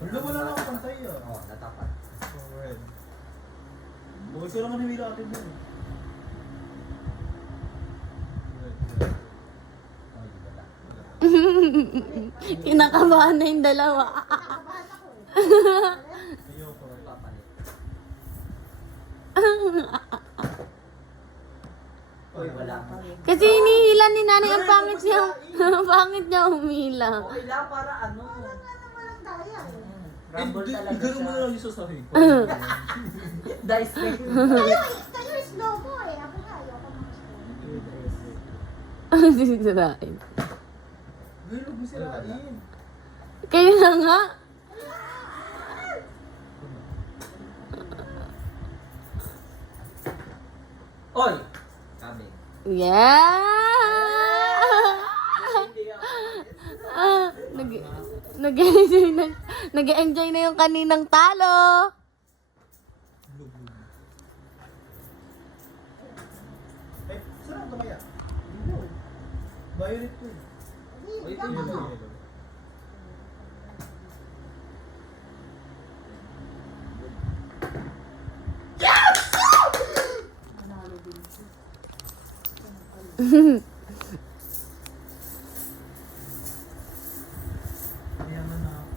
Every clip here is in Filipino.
Wala, wala na ako pantay ah. Oo, natapat. Alright. Bukod ko naman himila atin dun eh. Ay, wala. Kinakabahan na yung dalawa. Ayoko. Papalit. Uy, Wala. Kasi hinihila ni nanay ang pangit niya. Ang pangit niya humila. Okay lang para ano. Rumble talaga Igano mo na siya. lang yung sasahin ko. Dice ring. Kayo slow mo eh. Ako nga, ayoko ng slow. Sisirain. Gano'n mo sirain. Kayo na nga. Oy! Kami. Yeah! Hindi ako. Nag-enjoy na, nag-enjoy na yung kaninang talo. Eh, saan ang tumaya? Violet ko eh. Oy, ito Yellow, yun. yellow. Mayaman na ako.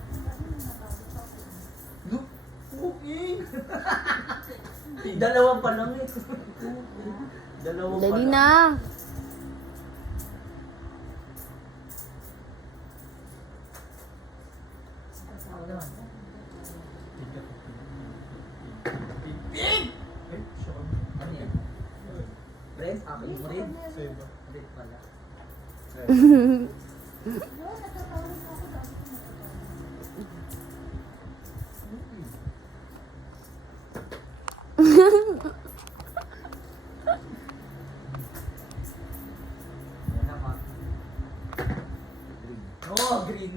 Look! Okay! Dalawa pa lang eh. Dalawa pa Dali lang. na. Ay, siya kami. Ano yan? Red? Akin mo red? Sa'yo ba? Red pala. Yan naman. Green. Oh, green.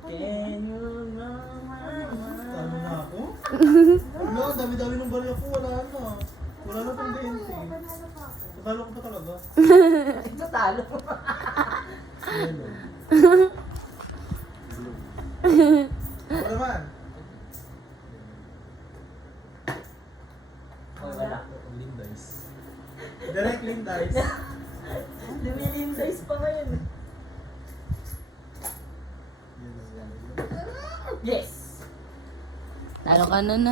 Can you know my Tama mind? na ako? Wala, ang dami-dami ng bariya ko. Wala na. Wala na pang 20. Natalo ko pa talaga. Ito talo. Yellow. Blue. Ako naman. Oy, wala. Lean dice. Direct lean dice. Lumilin size pa ngayon. Yellow. Yes! Talo ka na na.